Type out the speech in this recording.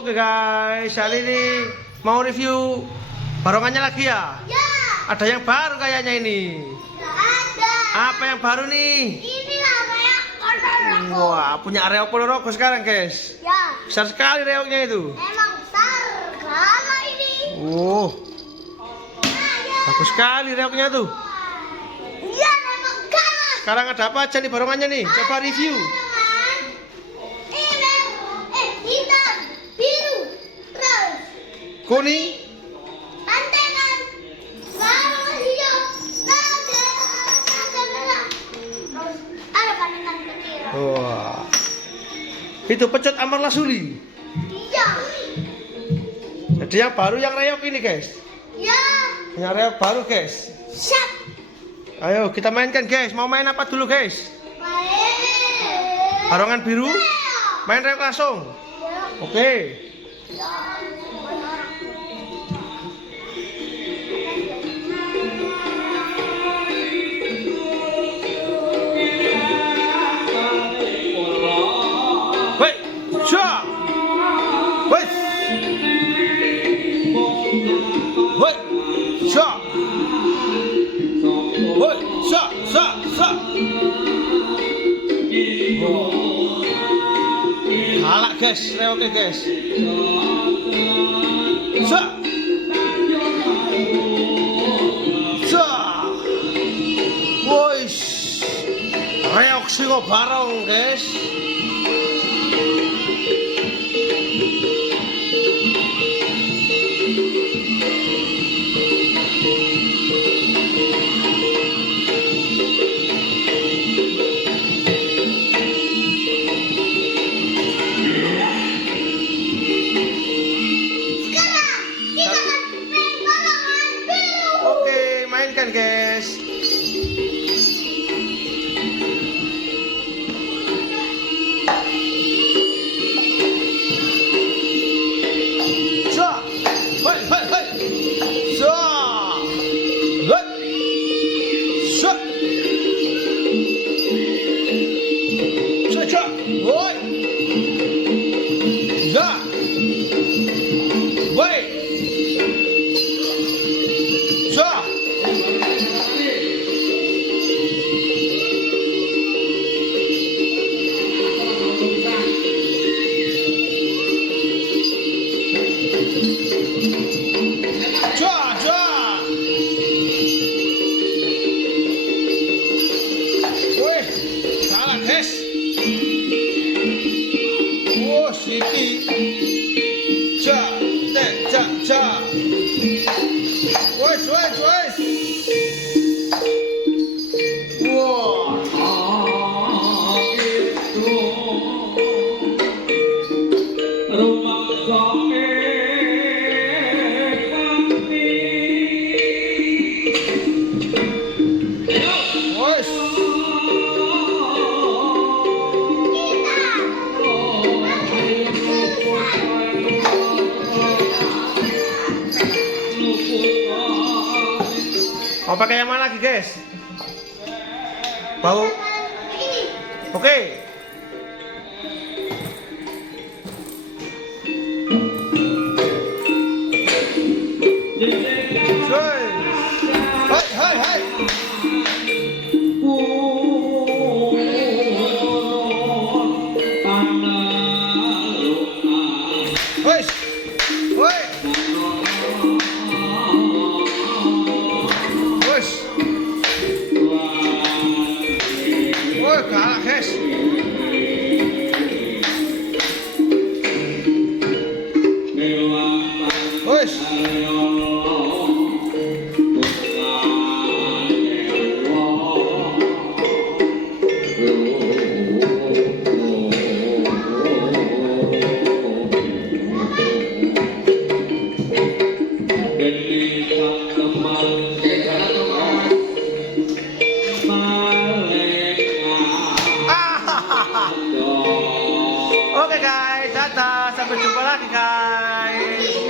Oke guys, hari ini mau review barongannya lagi ya? Ya. Ada yang baru kayaknya ini. Ada. Apa yang baru nih? Ini apa ya? Wah, punya reok Ponorogo sekarang guys. Ya. Besar sekali reoknya itu. Emang besar kalau ini. Bagus sekali reoknya tuh. Iya, memang ganas. Sekarang ada apa aja nih barongannya nih? Coba review. Ini hitam, biru, terus Kuning. antenan, warna hijau, naga merah. Terus ada panengan kecil. Wah. Itu pecot Amar Lasuli. Iya. Jadi yang baru yang reok ini guys. Ya. Yang reok baru guys. Siap. Ayo kita mainkan guys. Mau main apa dulu guys? Baik. Barongan biru. Main reok langsung. Oke. Wait, sya. Wait. Wait, sya. Wait, sya, sya, sya. Kalah guys, reoke guys. Sya. Sya. Wois. Reok singo barong guys. Oke, mainkan guys. Sya. Hei, hei, hei. Sya. Hei. Sya. Sya, sya. Hoi. Ya. Wait. Sya. Sya, sya. Wih, salah guys. Oh, Siti. Ja, ja, ja. Wait, wait, wait. Wah. Wes. Mau pakai yang mana lagi guys? Bau? Oke. Hai, hai, hai. Wes. Woi. Wes. Woi, kalah guys. Wes. Oke guys, dadah. Sampai jumpa lagi guys.